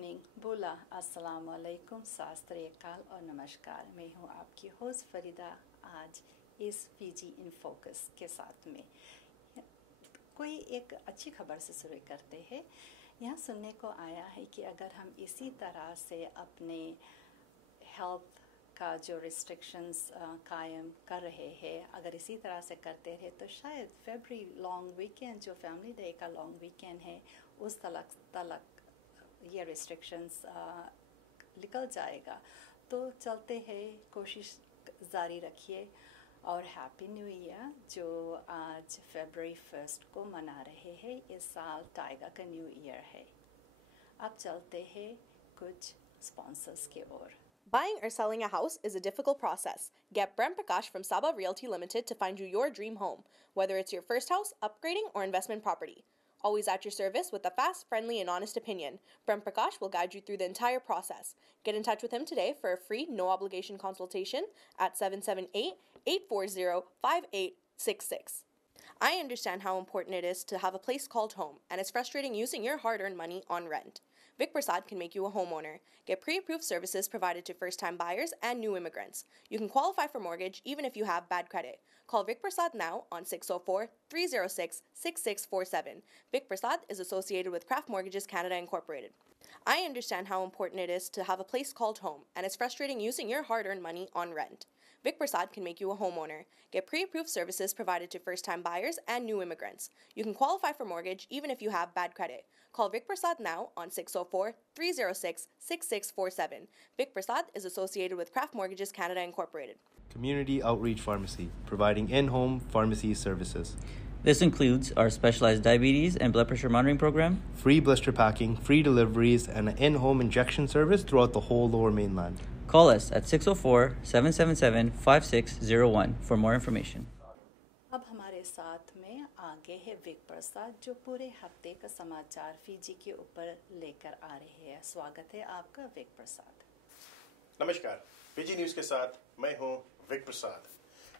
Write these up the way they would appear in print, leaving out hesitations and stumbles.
Evening, बोला, अस्सलाम वालेकुम, सास्त्रियकाल और नमस्कार। मैं हूँ आपकी होस्ट फरीदा। आज इस पीजी इन फोकस के साथ में कोई एक अच्छी खबर से शुरू करते हैं। यहाँ सुनने को आया है कि अगर हम इसी तरह से अपने हेल्थ का जो रिस्ट्रिक्शंस कायम कर रहे हैं, अगर इसी तरह से करते रहे तो शायद फरवरी लॉन्ग वीकेंड, जो फैमिली डे का लॉन्ग वीकेंड है, उस तलक ये रिस्ट्रिक्शंस निकल जाएगा। तो चलते हैं, कोशिश जारी रखिए और हैप्पी न्यू ईयर। जो आज फरवरी 1 को मना रहे हैं, इस साल टाइगर का न्यू ईयर है। अब चलते हैं कुछ स्पॉन्सर्स की ओर। Buying or selling a house is a difficult process. Get Prem Prakash from Saba Realty Limited to find you your dream home, whether it's your first house, upgrading, or investment property. Always at your service with a fast, friendly, and honest opinion, Prem Prakash will guide you through the entire process. Get in touch with him today for a free, no-obligation consultation at 778-840-5866. I understand how important it is to have a place called home, and it's frustrating using your hard-earned money on rent. Vic Prasad can make you a homeowner. Get pre-approved services provided to first-time buyers and new immigrants. You can qualify for mortgage even if you have bad credit. Call Vic Prasad now on 604-306-6647. Vic Prasad is associated with Craft Mortgages Canada Incorporated. I understand how important it is to have a place called home, and it's frustrating using your hard-earned money on rent. Vic Prasad can make you a homeowner. Get pre-approved services provided to first-time buyers and new immigrants. You can qualify for mortgage even if you have bad credit. Call Vic Prasad now on 604-306-6647. Vic Prasad is associated with Craft Mortgages Canada Incorporated. Community Outreach Pharmacy, providing in-home pharmacy services. This includes our specialized diabetes and blood pressure monitoring program, Free blister packing, free deliveries, and an in-home injection service throughout the whole Lower Mainland. Call us at 604-777-5601 for more information. अब हमारे साथ में आगे है Wick प्रसाद, जो पूरे हफ्ते का समाचार फीजी के ऊपर लेकर आ रहे हैं। स्वागत है आपका विक प्रसाद। नमस्कार, पीजी न्यूज के साथ मैं हूं विक प्रसाद।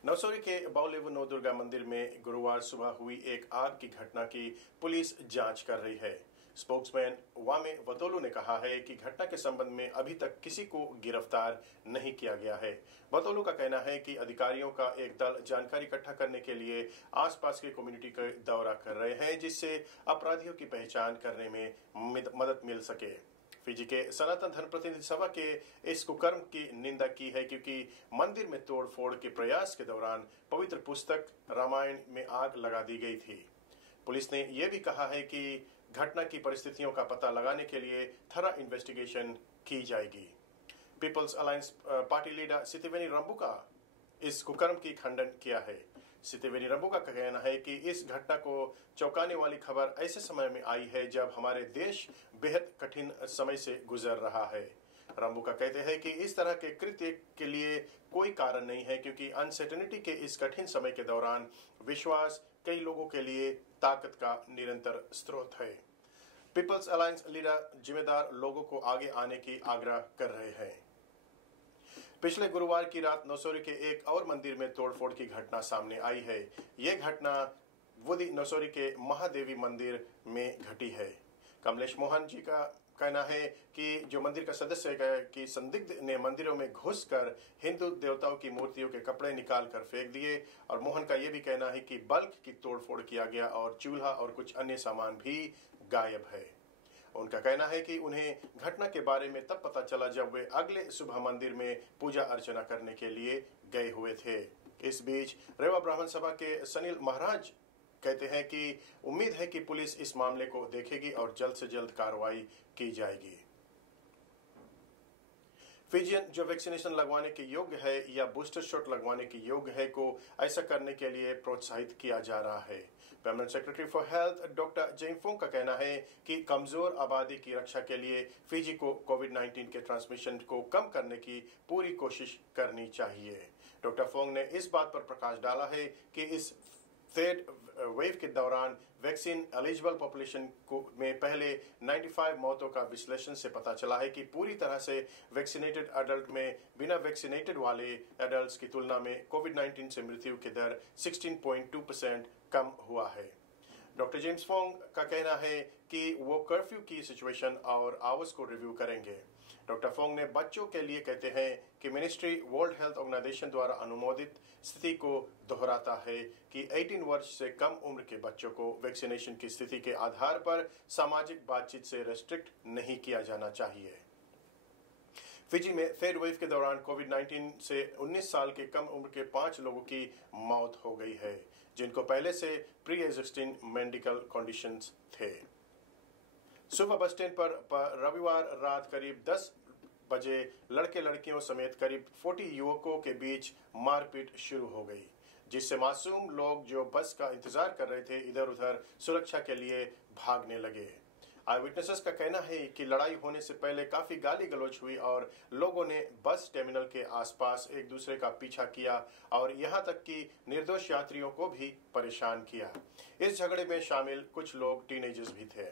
नवसोरी के बाउलेव नौ दुर्गा मंदिर में गुरुवार सुबह हुई एक आग की घटना की पुलिस जांच कर रही है। स्पोक्समैन वामे वतोलू ने कहा है कि घटना के संबंध में अभी तक किसी को गिरफ्तार नहीं किया गया है। वतोलू का कहना है कि अधिकारियों का एक दल जानकारी इकट्ठा करने के लिए आसपास के कम्युनिटी का दौरा कर रहे हैं, जिससे अपराधियों की पहचान करने में मदद मिल सके। फिजी के सनातन धर्म प्रतिनिधि सभा के इस कुकर्म की निंदा की है, क्योंकि मंदिर में तोड़फोड़ के प्रयास के दौरान पवित्र पुस्तक रामायण में आग लगा दी गई थी। पुलिस ने यह भी कहा है कि घटना की परिस्थितियों का पता लगाने के लिए थरा इन्वेस्टिगेशन की जाएगी। People's Alliance Party leader Sitiveni Rabuka इस कुकर्म की खंडन किया है। सितिवेनी रंबुका का कहना है कि इस घटना को चौंकाने वाली खबर ऐसे समय में आई है जब हमारे देश बेहद कठिन समय से गुजर रहा है। रंबुका कहते हैं कि इस तरह के कृत्य के लिए कोई कारण नहीं है, क्योंकि अनसर्टेनिटी के इस कठिन समय के दौरान विश्वास कई लोगों के लिए ताकत का निरंतर स्रोत है। पीपल्स अलायंस लीडर जिम्मेदार लोगों को आगे आने की आग्रह कर रहे हैं। पिछले गुरुवार की रात नौसोरी के एक और मंदिर में तोड़फोड़ की घटना सामने आई है। यह घटना वुदी नौसोरी के महादेवी मंदिर में घटी है। कमलेश मोहन जी का कहना है कि जो मंदिर का सदस्य है कि संदिग्ध ने मंदिरों में घुसकर हिंदू देवताओं की मूर्तियों के कपड़े निकाल कर फेंक दिए, और मोहन का यह भी कहना है कि बल्क की तोड़फोड़ किया गया और चूल्हा और कुछ अन्य सामान भी गायब है। उनका कहना है कि उन्हें घटना के बारे में तब पता चला जब वे अगले सुबह मंदिर में पूजा अर्चना करने के लिए गए हुए थे। इस बीच रेवा ब्राह्मण सभा के सनील महाराज कहते हैं कि उम्मीद है कि पुलिस इस मामले को देखेगी और जल्द से जल्द कार्रवाई की जाएगी। फिजियन जो वैक्सीनेशन लगवाने के योग्य है या बूस्टर शॉट लगवाने के योग्य है को ऐसा करने के लिए प्रोत्साहित किया जा रहा है। Permanent secretary for health doctor James Fong का कहना है कि कमजोर आबादी की रक्षा के लिए फिजी को कोविड-19 के ट्रांसमिशन को कम करने की पूरी कोशिश करनी चाहिए। डॉक्टर फोंग ने इस बात पर प्रकाश डाला है कि इस थर्ड वेव के दौरान वैक्सीन एलिजिबल पॉपुलेशन में पहले 95 मौतों का विश्लेषण से पता चला है कि पूरी तरह से वैक्सीनेटेड अडल्ट में बिना वैक्सीनेटेड वाले एडल्ट्स की तुलना में कोविड-19 से मृत्यु की दर 16.2% कम हुआ है। डॉक्टर जेम्स फोंग का कहना है कि वो कर्फ्यू की सिचुएशन और आवर्स को रिव्यू करेंगे। डॉक्टर फोंग ने बच्चों के लिए कहते हैं कि मिनिस्ट्री वर्ल्ड हेल्थ ऑर्गेनाइजेशन द्वारा अनुमोदित स्थिति को दोहराता है कि 18 वर्ष से कम उम्र के बच्चों को वैक्सीनेशन की स्थिति के आधार पर सामाजिक बातचीत से रेस्ट्रिक्ट नहीं किया जाना चाहिए। फिजी में थर्ड वेव के दौरान कोविड-19 से 19 साल के कम उम्र के 5 लोगों की मौत हो गई है, जिनको पहले से प्री एग्जिस्टिंग मेडिकल कंडीशंस थे। सुबह बस स्टैंड पर रविवार रात करीब 10 बजे लड़के लड़कियों समेत करीब 40 युवकों के बीच मारपीट शुरू हो गई, जिससे मासूम लोग जो बस का इंतजार कर रहे थे इधर उधर सुरक्षा के लिए भागने लगे। आई विटनेसेस का कहना है कि लड़ाई होने से पहले काफी गाली गलौज हुई और लोगों ने बस टर्मिनल के आसपास एक दूसरे का पीछा किया और यहां तक कि निर्दोष यात्रियों को भी परेशान किया। इस झगड़े में शामिल कुछ लोग टीनेजर्स भी थे।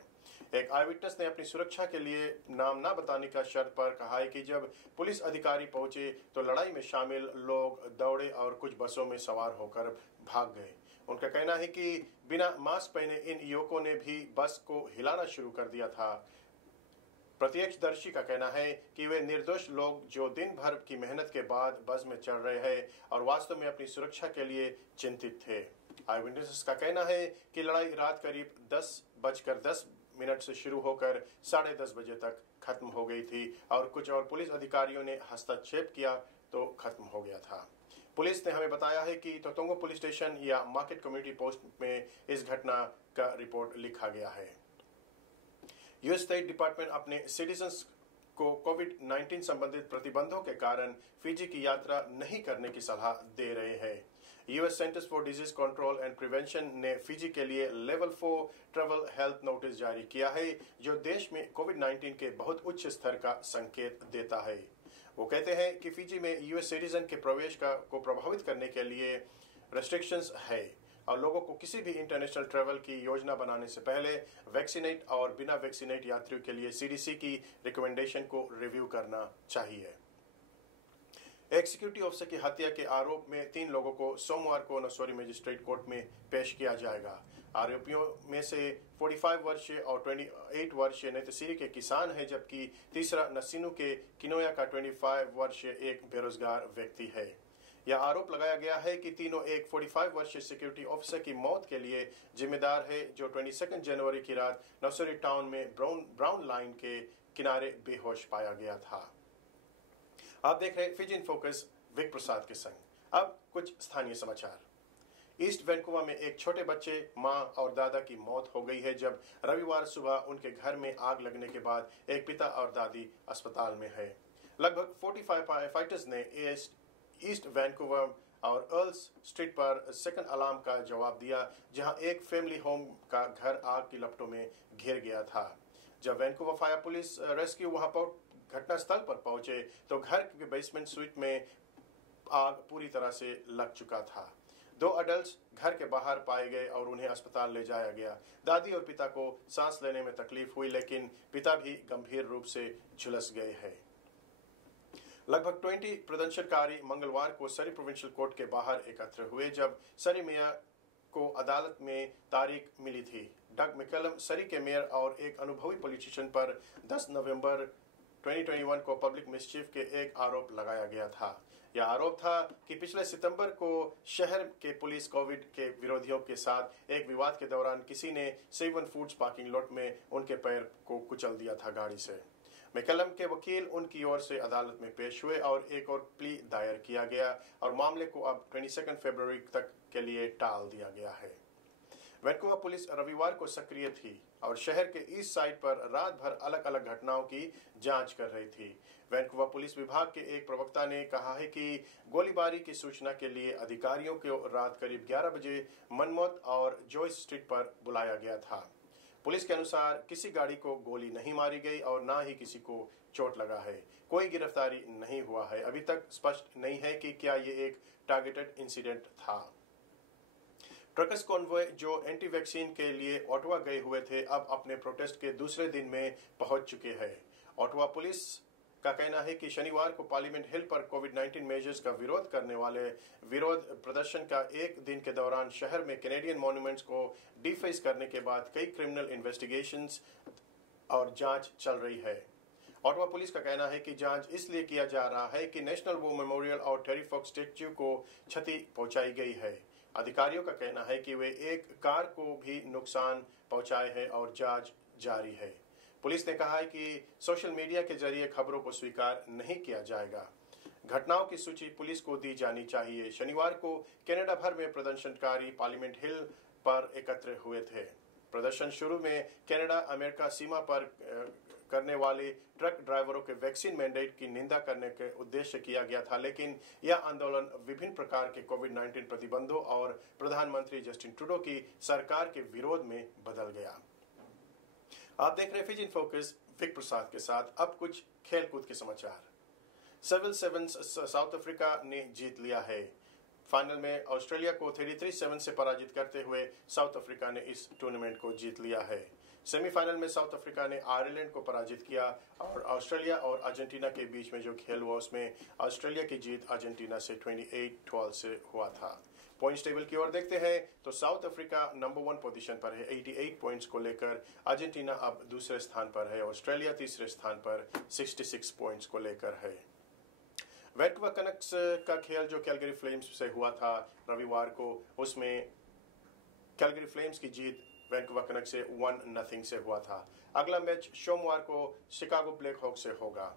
एक आई विटनेस ने अपनी सुरक्षा के लिए नाम न बताने का शर्त पर कहा है कि जब पुलिस अधिकारी पहुंचे तो लड़ाई में शामिल लोग दौड़े और कुछ बसों में सवार होकर भाग गए। उनका कहना है कि बिना मास्क पहने इन युवकों ने भी बस को हिलाना शुरू कर दिया था। प्रत्यक्षदर्शी का कहना है कि वे निर्दोष लोग जो दिन भर की मेहनत के बाद बस में चढ़ रहे हैं और वास्तव में अपनी सुरक्षा के लिए चिंतित थे। आई विटनेसेस का कहना है कि लड़ाई रात करीब 10:10 से शुरू होकर 10:30 बजे तक खत्म हो गई थी और कुछ और पुलिस अधिकारियों ने हस्तक्षेप किया तो खत्म हो गया था। पुलिस ने हमें बताया है कि तोतोंगो पुलिस स्टेशन या मार्केट कम्युनिटी पोस्ट में इस घटना का रिपोर्ट लिखा गया है। यूएस स्टेट डिपार्टमेंट अपने सिटीजन्स को कोविड-19 संबंधित प्रतिबंधों के कारण फिजी की यात्रा नहीं करने की सलाह दे रहे हैं। US centres for disease control and prevention ने फिजी के लिए लेवल 4 ट्रैवल हेल्थ नोटिस जारी किया है, जो देश में कोविड-19 के बहुत उच्च स्तर का संकेत देता है। वो कहते हैं कि फिजी में यूएस सिटीजन के प्रवेश को प्रभावित करने के लिए रेस्ट्रिक्शंस है और लोगों को किसी भी इंटरनेशनल ट्रैवल की योजना बनाने से पहले वैक्सीनेट और बिना वैक्सीनेट यात्रियों के लिए सीडीसी की रिकमेंडेशन को रिव्यू करना चाहिए। एक सिक्योरिटी ऑफिसर की हत्या के आरोप में 3 लोगों को सोमवार को नसोरी मजिस्ट्रेट कोर्ट में पेश किया जाएगा। आरोपियों में से 45 वर्षीय और 28 वर्षीय नेतसीरी के किसान है, जबकि तीसरा नसीनु के किनोया का 25 वर्षीय एक बेरोजगार व्यक्ति है। यह आरोप लगाया गया है कि तीनों एक 45 वर्षीय सिक्योरिटी ऑफिसर की मौत के लिए जिम्मेदार है, जो 22 जनवरी की रात नसोरी टाउन में ब्राउन लाइन के किनारे बेहोश पाया गया था। आप देख रहे हैं फिजी इन फोकस विक प्रसाद के संग। अब कुछ स्थानीय समाचार। ईस्ट वैंकूवर में एक छोटे बच्चे, मां और दादा की मौत हो गई है जब रविवार सुबह उनके घर में आग लगने के बाद एक पिता और दादी अस्पताल में है। लगभग 45 फायर फाइटर्स ने ईस्ट वैंकूवर और अर्ल्स स्ट्रीट पर सेकंड अलार्म का जवाब दिया, जहां एक फैमिली होम का घर आग की लपटों में घिर गया था। जब वैंकूवर फायर पुलिस रेस्क्यू वहां पर घटनास्थल पर पहुंचे तो घर के बेसमेंट स्वीट में आग पूरी तरह से लग चुका था। 2 अडल्ट्स घर के बाहर पाए गए और उन्हें अस्पताल ले जाया गया। दादी और पिता को सांस लेने में तकलीफ हुई, लेकिन पिता भी गंभीर रूप से झुलस गए हैं। लगभग 20 प्रदर्शनकारी मंगलवार को सरी प्रोविंशियल कोर्ट के बाहर एकत्र हुए, जब सरी मेयर को अदालत में तारीख मिली थी। डग मैकलम सरी के मेयर और एक अनुभवी पॉलिटिशियन पर 10 नवंबर 2021 को पब्लिक मिसचीफ के एक आरोप लगाया गया था। यह आरोप था कि पिछले सितंबर को शहर के पुलिस कोविड के विरोधियों के साथ एक विवाद के दौरान किसी ने सेवन फूड्स पार्किंग लॉट में उनके पैर को कुचल दिया था गाड़ी से। मैकलम के वकील उनकी ओर से अदालत में पेश हुए और एक और प्ली दायर किया गया और मामले को अब 22 फरवरी तक के लिए टाल दिया गया है। वैंकूवर पुलिस रविवार को सक्रिय थी और शहर के ईस्ट साइड पर रात भर अलग अलग घटनाओं की जांच कर रही थी। वैंकूवर पुलिस विभाग के एक प्रवक्ता ने कहा है कि गोलीबारी की सूचना के लिए अधिकारियों को रात करीब 11 बजे मनमोथ और जॉयस स्ट्रीट पर बुलाया गया था। पुलिस के अनुसार किसी गाड़ी को गोली नहीं मारी गई और न ही किसी को चोट लगा है। कोई गिरफ्तारी नहीं हुआ है। अभी तक स्पष्ट नहीं है कि क्या ये एक टारगेटेड इंसिडेंट था। ट्रकर्स कॉन्वॉय जो एंटी वैक्सीन के लिए ओटावा गए हुए थे, अब अपने प्रोटेस्ट के दूसरे दिन में पहुंच चुके हैं। ओटावा पुलिस का कहना है कि शनिवार को पार्लियामेंट हिल पर कोविड-19 मेजर्स का विरोध करने वाले विरोध प्रदर्शन का एक दिन के दौरान शहर में कैनेडियन मॉन्यूमेंट्स को डिफेस करने के बाद कई क्रिमिनल इन्वेस्टिगेशंस और जांच चल रही है। ऑटवा पुलिस का कहना है कि जांच इसलिए किया जा रहा है कि नेशनल वॉर मेमोरियल और टेरी फॉक्स स्टैच्यू को क्षति पहुंचाई गई है। अधिकारियों का कहना है कि वे एक कार को भी नुकसान पहुंचाए हैं और जांच जारी है। पुलिस ने कहा है कि सोशल मीडिया के जरिए खबरों को स्वीकार नहीं किया जाएगा। घटनाओं की सूची पुलिस को दी जानी चाहिए। शनिवार को कनाडा भर में प्रदर्शनकारी पार्लियामेंट हिल पर एकत्र हुए थे। प्रदर्शन शुरू में कनाडा अमेरिका सीमा पर करने वाले ट्रक ड्राइवरों के वैक्सीन मैंडेट की निंदा करने के उद्देश्य किया गया था, लेकिन यह आंदोलन विभिन्न प्रकार के कोविड-19 प्रतिबंधों और प्रधानमंत्री जस्टिन ट्रूडो की सरकार के विरोध में बदल गया। आप देख रहे हैं फिजी इन फोकस विक प्रसाद के साथ। अब कुछ खेलकूद के समाचार। सिविल सेवन्स साउथ अफ्रीका ने जीत लिया है। फाइनल में ऑस्ट्रेलिया को 33-7 से पराजित करते हुए साउथ अफ्रीका ने इस टूर्नामेंट को जीत लिया है। सेमीफाइनल में साउथ अफ्रीका ने आयरलैंड को पराजित किया और ऑस्ट्रेलिया और अर्जेंटीना के बीच में जो खेल हुआ उसमें ऑस्ट्रेलिया की जीत अर्जेंटीना से 28-12 से हुआ था। पॉइंट्स टेबल की ओर देखते हैं तो साउथ अफ्रीका नंबर 1 पोजीशन पर है 88 पॉइंट्स को लेकर। अर्जेंटीना अब दूसरे स्थान पर है। ऑस्ट्रेलिया तीसरे स्थान पर 66 पॉइंट्स को लेकर है। वैंकूवर कैनुक्स का खेल जो कैलगरी फ्लेम्स से हुआ था रविवार को, उसमें कैलगरी फ्लेम्स की जीत वैंकूवर कैनुक्स से 1-0 से हुआ था। अगला मैच सोमवार को शिकागो ब्लैक हॉक से होगा।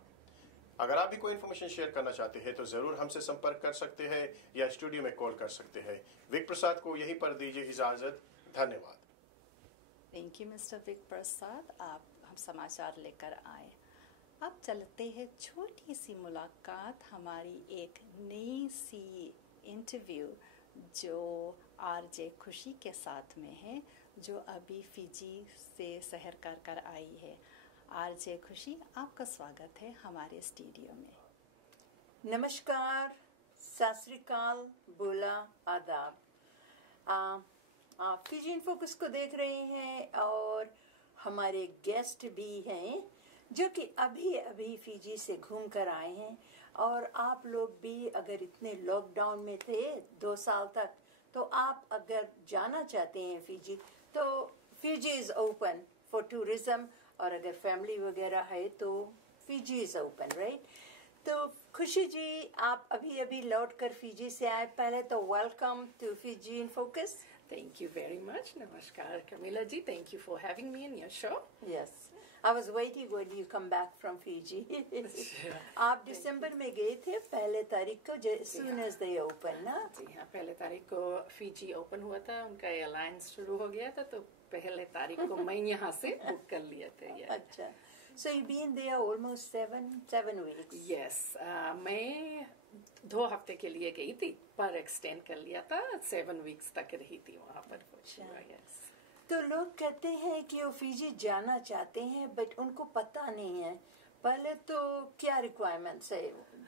अगर आप भी कोई इन्फॉर्मेशन शेयर करना चाहते हैं तो जरूर हमसे संपर्क कर सकते हैं या स्टूडियो में कॉल कर सकते हैं। विक प्रसाद को यहीं पर दीजिए इजाजत। धन्यवाद। थैंक यू मिस्टर विक प्रसाद। आप हम समाचार लेकर आए। अब चलते हैं छोटी सी मुलाकात हमारी एक नई सी इंटरव्यू जो आरजे खुशी के साथ में है, जो अभी फिजी से शहर कर आई है। आरजे खुशी, आपका स्वागत है हमारे स्टूडियो में। नमस्कार, सत श्री अकाल, बोला, आदाब। आप फिजी इन फोकस को देख रहे हैं और हमारे गेस्ट भी हैं जो कि अभी अभी फिजी से घूम कर आए हैं। और आप लोग भी अगर इतने लॉकडाउन में थे 2 साल तक, तो आप अगर जाना चाहते हैं फिजी, तो Fiji is open for tourism. और अगर फैमिली वगैरह है तो फिजी इज ओपन, राइट? तो खुशी जी, आप अभी अभी लौट कर फिजी से आए। पहले तो welcome to Fiji in focus. Thank you very much. Namaskar, Camilla ji. Thank you for having me in your show. Yes, I was waiting when you come back from Fiji. आप दिसंबर में गए थे पहले तारीख को, soon as they open, ना? जी हाँ, पहले तारीख को फिजी ओपन हुआ था, उनका एयरलाइंस शुरू हो गया था, तो पहले तारीख को मैं यहाँ से बुक कर लिए थे। अच्छा, so you've been there almost seven weeks. Yes, मैं 2 हफ्ते के लिए गई थी, पर एक्सटेंड कर लिया था, 7 वीक्स तक रही थी वहाँ पर। Yes. तो लोग कहते हैं कि वो फिजी जाना चाहते हैं, बट उनको पता नहीं है पहले तो क्या रिक्वायरमेंट्स है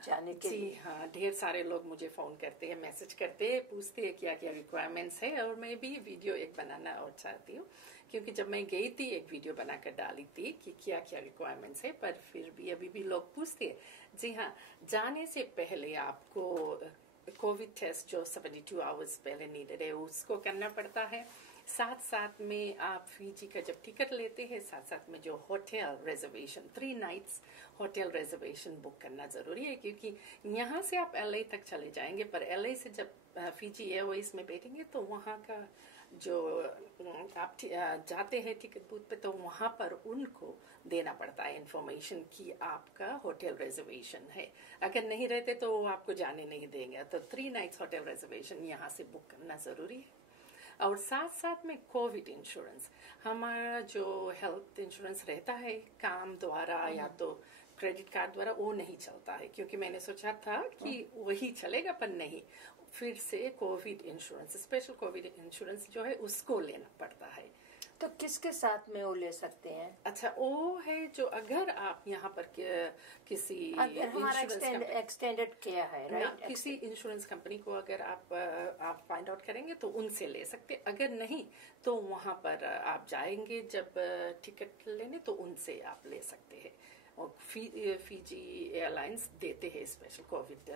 जाने के लिए। जी हाँ, ढेर सारे लोग मुझे फोन करते हैं, मैसेज करते हैं, पूछते हैं क्या क्या रिक्वायरमेंट्स है। और मैं भी वीडियो एक बनाना और चाहती हूँ, क्योंकि जब मैं गई थी एक वीडियो बनाकर डाली थी कि क्या क्या रिक्वायरमेंट्स है, पर फिर भी अभी भी लोग पूछते हैं। जी हाँ, जाने से पहले आपको कोविड टेस्ट जो 72 आवर्स पहले नीडेड है उसको करना पड़ता है। साथ साथ में आप फिजी का जब टिकट लेते हैं, साथ साथ में जो hotel reservation 3 nights hotel reservation book करना जरूरी है, क्योंकि यहाँ से आप LA तक चले जाएंगे, पर LA से जब फिजी एयरवेज में बैठेंगे तो वहाँ का जो आप जाते हैं टिकट बूथ पे, तो वहाँ पर उनको देना पड़ता है इंफॉर्मेशन कि आपका होटल रिजर्वेशन है। अगर नहीं रहते तो वो आपको जाने नहीं देंगे। तो 3 नाइट्स होटल रिजर्वेशन यहाँ से बुक करना जरूरी है। और साथ साथ में कोविड इंश्योरेंस, हमारा जो हेल्थ इंश्योरेंस रहता है काम द्वारा या तो क्रेडिट कार्ड द्वारा, वो नहीं चलता है, क्योंकि मैंने सोचा था कि वही चलेगा, पर नहीं, फिर से Covid insurance, special Covid insurance जो है उसको लेना पड़ता है। तो किसके साथ में वो ले सकते हैं? अच्छा, वो है जो अगर आप यहाँ पर किसी एक्सटेंडेड क्या है, राइट? किसी इंश्योरेंस कंपनी को अगर आप फाइंड आउट करेंगे तो उनसे ले सकते। अगर नहीं तो वहाँ पर आप जाएंगे जब टिकट लेने, तो उनसे आप ले सकते हैं। और फीजी एयरलाइंस देते हैं स्पेशल कोविड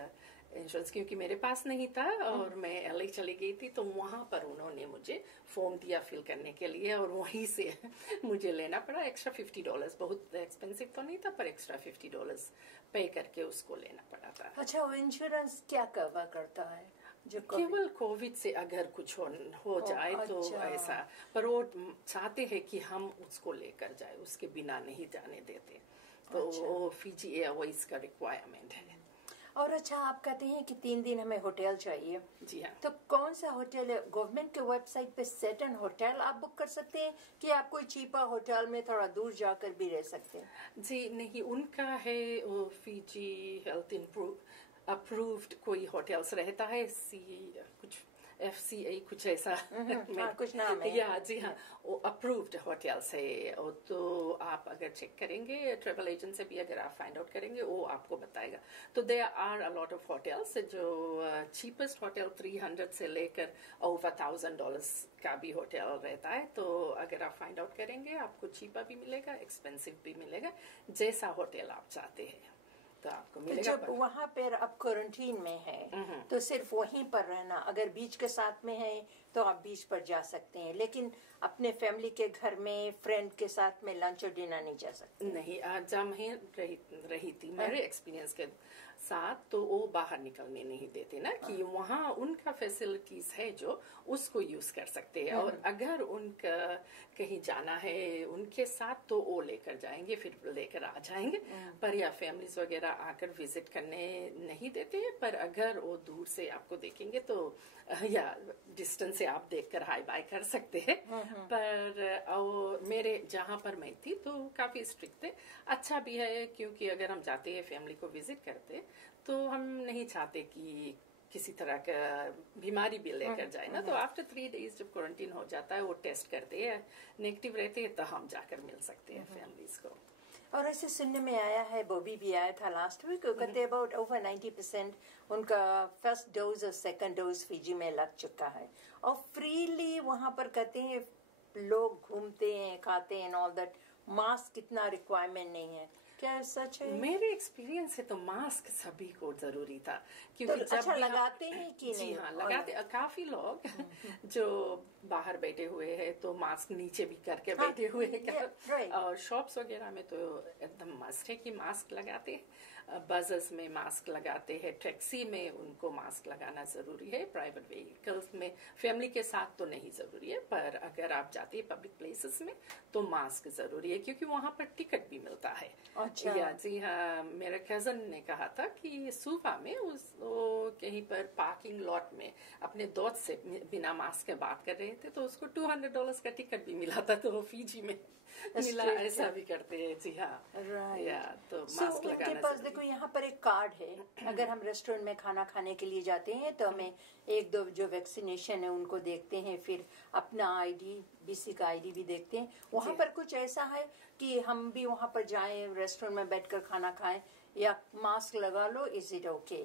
इंश्योरेंस, क्योंकि मेरे पास नहीं था और मैं LA चली गई थी, तो वहां पर उन्होंने मुझे फॉर्म दिया फिल करने के लिए और वहीं से मुझे लेना पड़ा एक्स्ट्रा $50। बहुत एक्सपेंसिव तो नहीं था, पर एक्स्ट्रा $50 पे करके उसको लेना पड़ा था। अच्छा, वो इंश्योरेंस क्या कवर करता है? जो केवल कोविड से अगर कुछ हो जाए तो ऐसा, पर वो चाहते हैं कि हम उसको लेकर जाए, उसके बिना नहीं जाने देते, तो वो फीजी एयरवेज का रिक्वायरमेंट है। और अच्छा, आप कहते हैं कि 3 दिन हमें होटल चाहिए। जी हाँ। तो कौन सा होटल है? गवर्नमेंट के वेबसाइट पे सेटन होटल आप बुक कर सकते हैं कि आप कोई चीपा होटल में थोड़ा दूर जाकर भी रह सकते हैं? जी नहीं, उनका है वो फीजी हेल्थ अप्रूव्ड कोई होटल्स रहता है, कुछ FCA कुछ ऐसा कुछ नाम है। या जी हाँ, वो अप्रूव्ड होटल्स है। तो आप अगर चेक करेंगे ट्रेवल एजेंट से भी, अगर आप फाइंड आउट करेंगे, वो आपको बताएगा। तो there are a lot of hotels, जो चीपेस्ट होटल 300 से लेकर over $1,000 का भी होटल रहता है। तो अगर आप फाइंड आउट करेंगे, आपको चीपा भी मिलेगा, एक्सपेंसिव भी मिलेगा, जैसा होटल आप चाहते हैं तो आपको मिलेगा। जब वहाँ पर आप क्वारंटीन में है तो सिर्फ वहीं पर रहना, अगर बीच के साथ में है तो आप बीच पर जा सकते हैं, लेकिन अपने फैमिली के घर में फ्रेंड के साथ में लंच और डिनर नहीं जा सकते? नहीं, आज जब मैं रही थी मेरे एक्सपीरियंस के साथ, तो वो बाहर निकलने नहीं देते ना, कि वहाँ उनका फैसिलिटीज है जो उसको यूज कर सकते हैं, और अगर उनका कहीं जाना है उनके साथ तो वो लेकर जाएंगे, फिर लेकर आ जाएंगे। पर या फैमिलीज वगैरह आकर विजिट करने नहीं देते हैं, पर अगर वो दूर से आपको देखेंगे तो या डिस्टेंस से आप देखकर हाई बाय कर सकते हैं। पर मेरे जहाँ पर मैं थी तो काफी स्ट्रिक्ट थे। अच्छा भी है, क्योंकि अगर हम जाते हैं फैमिली को विजिट करते तो हम नहीं चाहते कि किसी तरह का बीमारी भी लेकर जाए ना। तो आफ्टर 3 डेज जब क्वारंटीन हो जाता है, वो टेस्ट करते हैं, नेगेटिव रहते हैं, तो हम जाकर मिल सकते हैं फैमिलीज को। और ऐसे सुनने में आया है, बॉबी भी आया था लास्ट वीक, कहते अबाउट over 90% उनका फर्स्ट डोज और सेकंड डोज फीजी में लग चुका है, और फ्रीली वहाँ पर कहते हैं लोग घूमते हैं, खाते हैं, ऑल दैट, मास्क कितना रिक्वायरमेंट नहीं है। क्या सच है? मेरे एक्सपीरियंस से तो मास्क सभी को जरूरी था, क्योंकि तो जब अच्छा लगाते हैं कि नहीं? जी हाँ, लगाते। काफी लोग जो बाहर बैठे हुए हैं तो मास्क नीचे भी करके बैठे हुए हैं, और शॉप्स वगैरह में तो एकदम मस्ट है कि मास्क लगाते हैं, बसेस में मास्क लगाते हैं, टैक्सी में उनको मास्क लगाना जरूरी है, प्राइवेट व्हीकल्स में फैमिली के साथ तो नहीं जरूरी है, पर अगर आप जाते हैं पब्लिक प्लेसेस में तो मास्क जरूरी है, क्योंकि वहाँ पर टिकट भी मिलता है। अच्छा। या जी हाँ, मेरे कजन ने कहा था कि सुबह में वो कहीं पर पार्किंग लॉट में अपने दोस्त से बिना मास्क के बात कर रहे थे, तो उसको $200 का टिकट भी मिला था, तो वो फीजी में मिला। ऐसा भी करते हैं। जी हाँ। या तो मास्क लगाना उनके पास देखो यहाँ पर एक कार्ड है, अगर हम रेस्टोरेंट में खाना खाने के लिए जाते हैं तो हमें 1-2 जो वैक्सीनेशन है उनको देखते हैं, फिर अपना ID, BC का ID भी देखते हैं। वहाँ पर कुछ ऐसा है कि हम भी वहाँ पर जाएं, रेस्टोरेंट में बैठकर खाना खाएं, या मास्क लगा लो, इज इट ओके?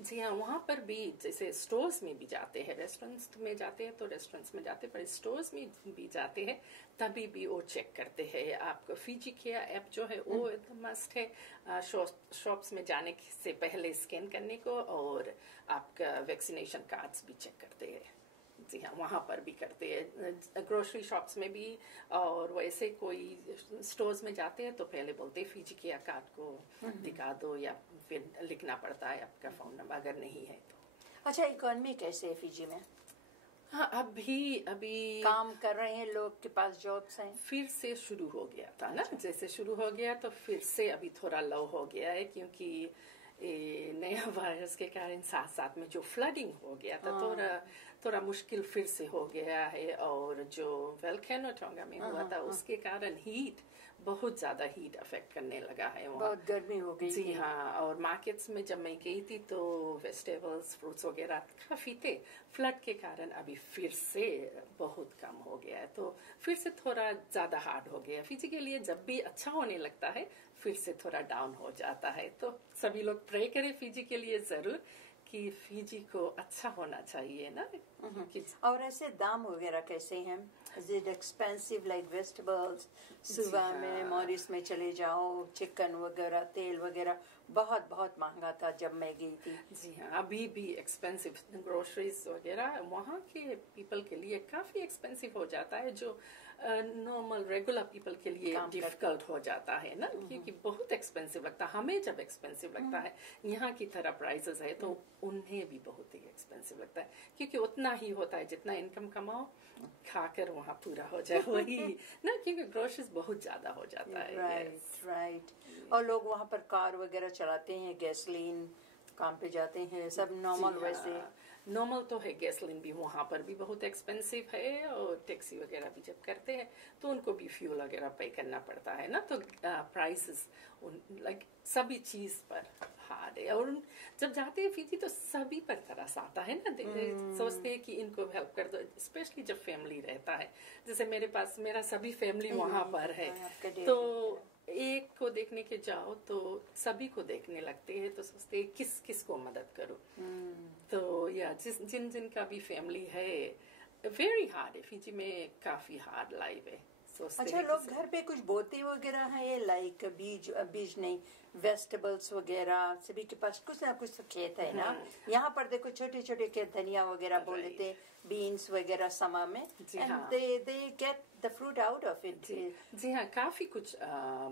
जी हाँ, वहाँ पर भी जैसे स्टोर्स में भी जाते हैं, रेस्टोरेंट्स में जाते हैं तो रेस्टोरेंट्स में जाते हैं, पर स्टोर्स में भी जाते हैं तभी भी वो चेक करते हैं। आपका फीजी केयर ऐप जो है वो एकदम मस्ट है शॉप्स में जाने से पहले स्कैन करने को, और आपका वैक्सीनेशन कार्ड्स भी चेक करते हैं। जी हाँ, वहाँ पर भी करते हैं, ग्रोसरी शॉप्स में भी, और वैसे कोई स्टोर्स में जाते हैं तो पहले बोलते हैं फीजी केयर कार्ड को दिखा दो, या फिर लिखना पड़ता है आपका फोन नंबर अगर नहीं है तो। अच्छा, इकोनॉमी कैसे है फीजी में? हाँ, अभी काम कर रहे हैं, लोग के पास जॉब्स हैं? फिर से शुरू हो गया था ना, जैसे शुरू हो गया तो फिर से अभी थोड़ा लो हो गया है, क्योंकि नया वायरस के कारण साथ साथ में जो फ्लडिंग हो गया था, थोड़ा मुश्किल फिर से हो गया है, और जो वोल्केनो टोंगा में हुआ था उसके कारण बहुत ज्यादा हीट अफेक्ट करने लगा है वहाँ। बहुत गर्मी हो गई। जी हाँ, और मार्केट्स में जब मैं गई थी तो वेजिटेबल्स, फ्रूट्स वगैरह काफी थे, फ्लड के कारण अभी फिर से बहुत कम हो गया है, तो फिर से थोड़ा ज्यादा हार्ड हो गया। फीजी के लिए जब भी अच्छा होने लगता है फिर से थोड़ा डाउन हो जाता है, तो सभी लोग प्रे करें फीजी के लिए जरूर कि फिजी को अच्छा होना चाहिए ना। कि और ऐसे दाम वगैरह कैसे हैं? Is it expensive like vegetables? सुबह में मॉरिस में चले जाओ, चिकन वगैरह, तेल वगैरह बहुत बहुत महंगा था जब मैं गई थी। जी हाँ, अभी भी एक्सपेंसिव ग्रोसरीज वगैरह वहाँ के पीपल के लिए काफी एक्सपेंसिव हो जाता है, जो नॉर्मल रेगुलर पीपल के लिए डिफिकल्ट हो जाता है ना, क्योंकि बहुत एक्सपेंसिव लगता है। हमें जब एक्सपेंसिव लगता है यहाँ की तरह प्राइसेस है तो उन्हें भी बहुत ही एक्सपेंसिव लगता है, क्योंकि उतना ही होता है जितना इनकम कमाओ खाकर वहाँ पूरा हो जाए वही ना, क्योंकि ग्रोसरीज बहुत ज्यादा हो जाता है। राइट। और लोग वहाँ पर कार वगैरह चलाते हैं, गैसोलीन, काम पे जाते हैं, सब नॉर्मल वैसे नॉर्मल तो है। गैसोलीन भी वहाँ पर भी बहुत एक्सपेंसिव है, और टैक्सी वगैरह भी जब करते हैं तो उनको भी फ्यूल वगैरह पे करना पड़ता है ना, तो प्राइसेस लाइक सभी चीज पर हार्ड है। और जब जाते हैं फिजी तो सभी पर तरस आता है ना, सोचते हैं कि इनको हेल्प कर दो, स्पेशली जब फैमिली रहता है। जैसे मेरे पास मेरा सभी फैमिली वहाँ पर है, तो एक को देखने के जाओ तो सभी को देखने लगते हैं, तो सोचते हैं किस किस को मदद करो। तो या जिन जिन का भी फैमिली है, वेरी हार्ड है फिजी में, काफी हार्ड लाइफ है। अच्छा, लोग घर पे कुछ बोते वगैरह है, लाइक बीज नहीं, वेजिटेबल्स वगैरह, सभी के पास कुछ ना कुछ खेत है ना। यहाँ पर देखो छोटे छोटे खेत, धनिया वगैरह बोल देते, बीन्स वगैरह समर में, and they get the fruit out of it. जी हाँ, काफी कुछ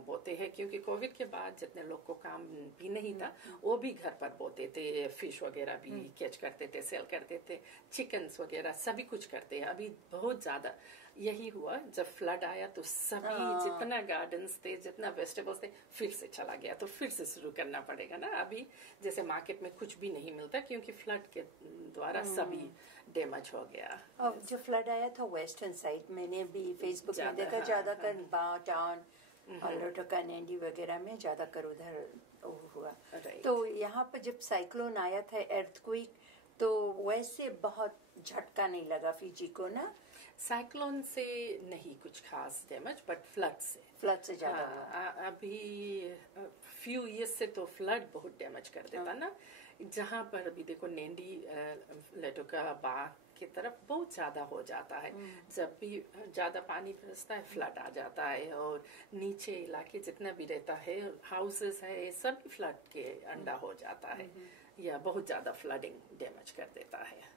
बोते हैं, क्योंकि कोविड के बाद जितने लोग को काम भी नहीं था वो भी घर पर बोते थे, फिश वगैरह भी कैच करते थे, सेल करते थे, चिकन्स वगैरह सभी कुछ करते हैं। अभी बहुत ज्यादा यही हुआ, जब फ्लड आया तो सभी जितना गार्डन्स थे, जितना वेजिटेबल्स थे, फिर से चला गया, तो फिर से शुरू करना पड़ेगा ना। अभी जैसे मार्केट में कुछ भी नहीं मिलता, क्योंकि फ्लड के द्वारा सभी डैमेज हो गया। और जो फ्लड आया था वेस्टर्न साइड, मैंने भी फेसबुक में देखा, ज्यादातर टाउन और लोटोका नैंडी वगैरह में ज्यादातर उधर हुआ। तो यहाँ पर जब साइक्लोन आया था, अर्थक्वेक, तो वैसे बहुत झटका नहीं लगा फिजी को ना। साइक्लोन से नहीं कुछ खास डैमेज, बट फ्लड से ज्यादा हुआ। अभी फ्यू इयर्स से तो फ्लड बहुत डैमेज कर देता ना। जहाँ पर अभी देखो नैंडी लेटोका बाग की तरफ बहुत ज्यादा हो जाता है, जब भी ज्यादा पानी बरसता है फ्लड आ जाता है, और नीचे इलाके जितना भी रहता है, हाउसेस है, सभी फ्लड के अंडा हो जाता है, या बहुत ज्यादा फ्लडिंग डैमेज कर देता है।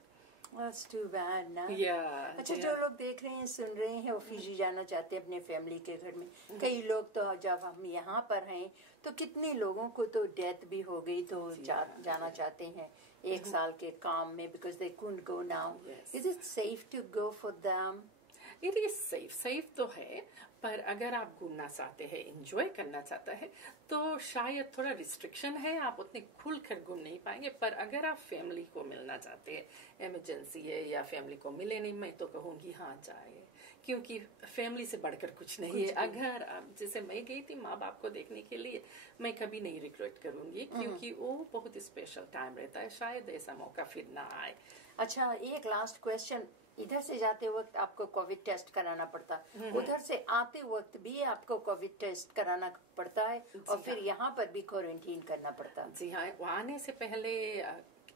That's too bad ना। अच्छा, जो लोग देख रहे हैं, सुन रहे हैं, वो फिजी जाना चाहते हैं अपने फैमिली के घर में। कई लोग तो जब हम यहाँ पर हैं तो कितने लोगों को तो डेथ भी हो गई, तो जाना चाहते हैं एक साल के काम में, because they couldn't go now. Is it safe to go for them? It is safe तो है, पर अगर आप घूमना चाहते हैं, एंजॉय करना चाहते हैं, तो शायद थोड़ा रिस्ट्रिक्शन है, आप उतने खुल कर घूम नहीं पाएंगे। पर अगर आप फैमिली को मिलना चाहते हैं, इमरजेंसी है या फैमिली को मिले नहीं, मैं तो कहूँगी हाँ जाए, क्योंकि फैमिली से बढ़कर कुछ नहीं है। अगर आप, जैसे मैं गई थी माँ बाप को देखने के लिए, मैं कभी नहीं रिग्रेट करूंगी, क्योंकि वो बहुत स्पेशल टाइम रहता है, शायद ऐसा मौका फिर ना आए। अच्छा, एक लास्ट क्वेश्चन, इधर से जाते वक्त आपको कोविड टेस्ट कराना पड़ता, उधर से आते वक्त भी आपको कोविड टेस्ट कराना पड़ता है, और फिर यहाँ पर भी क्वारंटीन करना पड़ता? जी हाँ, आने से पहले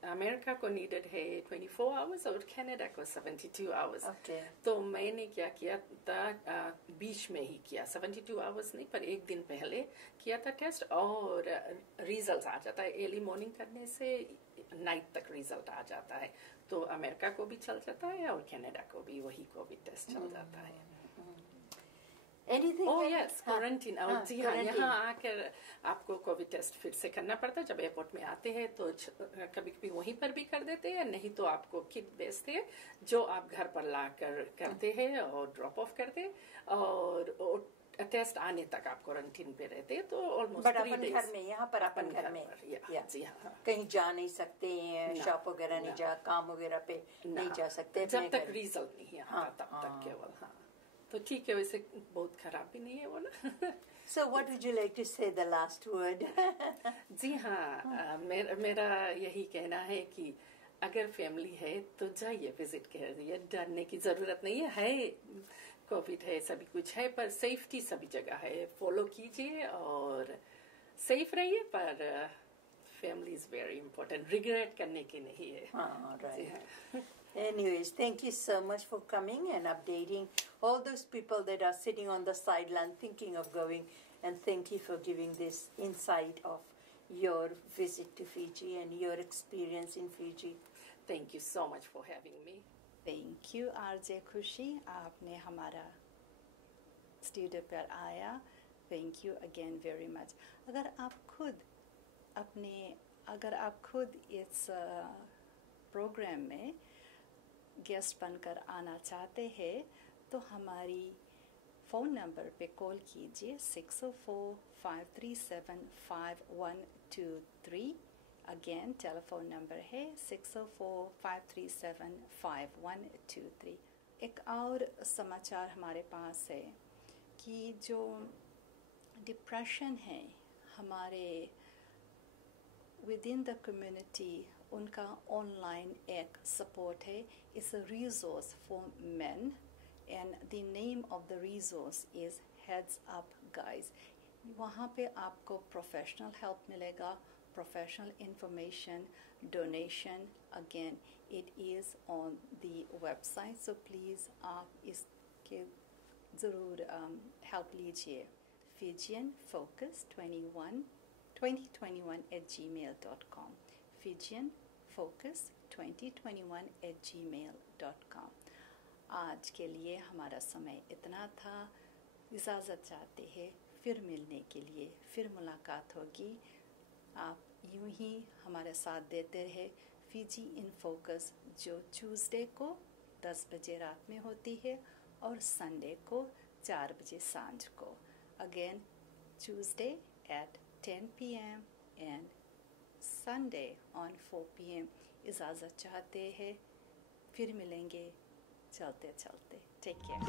अमेरिका को नीडेड है 24 आवर्स और कनाडा को 72 आवर्स। तो मैंने क्या किया था, बीच में ही किया, 72 आवर्स नहीं, पर एक दिन पहले किया था टेस्ट, और रिजल्ट आ जाता है अर्ली मॉर्निंग करने से नाइट तक रिजल्ट आ जाता है। तो अमेरिका को भी चल जाता है और कनाडा को भी वही कोविड टेस्ट चल जाता है। क्वारंटीन। और जी हाँ, यहाँ आकर आपको कोविड टेस्ट फिर से करना पड़ता है। जब एयरपोर्ट में आते हैं तो कभी कभी वहीं पर भी कर देते हैं, नहीं तो आपको किट भेजते हैं जो आप घर पर ला कर करते हैं और ड्रॉप ऑफ करते हैं, और टेस्ट आने तक आप क्वारंटीन पे रहते हैं। तो ऑलमोस्ट 3 डेज घर में, यहाँ पर अपन घर में जी हाँ, कहीं जा नहीं सकते हैं, शॉप वगैरह नहीं जा, काम वगैरह पे नहीं जा सकते जब तक रिजल्ट नहीं आता, तब तक केवल। हाँ, तो ठीक है, वैसे बहुत खराब भी नहीं है वो ना। So what would you like to say the last word? जी हाँ, मेरा यही कहना है कि अगर फैमिली है तो जाइए, विजिट करिए, डरने की जरूरत नहीं है कोविड है, सभी कुछ है, पर सेफ्टी सभी जगह है, फॉलो कीजिए और सेफ रहिए, पर family is very important, regret करने की नहीं है। हाँ, जी right. हाँ। Anyways, thank you so much for coming and updating all those people that are sitting on the sideline thinking of going, and thank you for giving this insight of your visit to Fiji and your experience in Fiji. Thank you so much for having me. Thank you RJ खुशी, आपने हमारा studio पर आया। Thank you again very much. अगर आप खुद इस programme में गेस्ट बनकर आना चाहते हैं तो हमारी फ़ोन नंबर पे कॉल कीजिए 604-537-5123। अगेन टेलीफोन नंबर है 604-537-5123। एक और समाचार हमारे पास है कि जो डिप्रेशन है हमारे विद इन द कम्युनिटी, उनका ऑनलाइन एक सपोर्ट है। It's a resource for main and the name of the resource is heads up guys. वहाँ पे आपको प्रोफेशनल हेल्प मिलेगा, professional information, donation. Again it is on the website, so please आप इसके ज़रूर हेल्प लीजिए। FijianFocus2021@gmail.com, FijianFocus2021@gmail.com। आज के लिए हमारा समय इतना था। इजाज़त चाहते हैं, फिर मिलने के लिए, फिर मुलाकात होगी। आप यूं ही हमारे साथ देते रहे। फिजी इन फोकस जो ट्यूसडे को 10 बजे रात में होती है और संडे को 4 बजे सांझ को। Again, Tuesday at 10 p.m. and Sunday on 4 p.m. इजाज़त चाहते हैं, फिर मिलेंगे चलते चलते। Take care.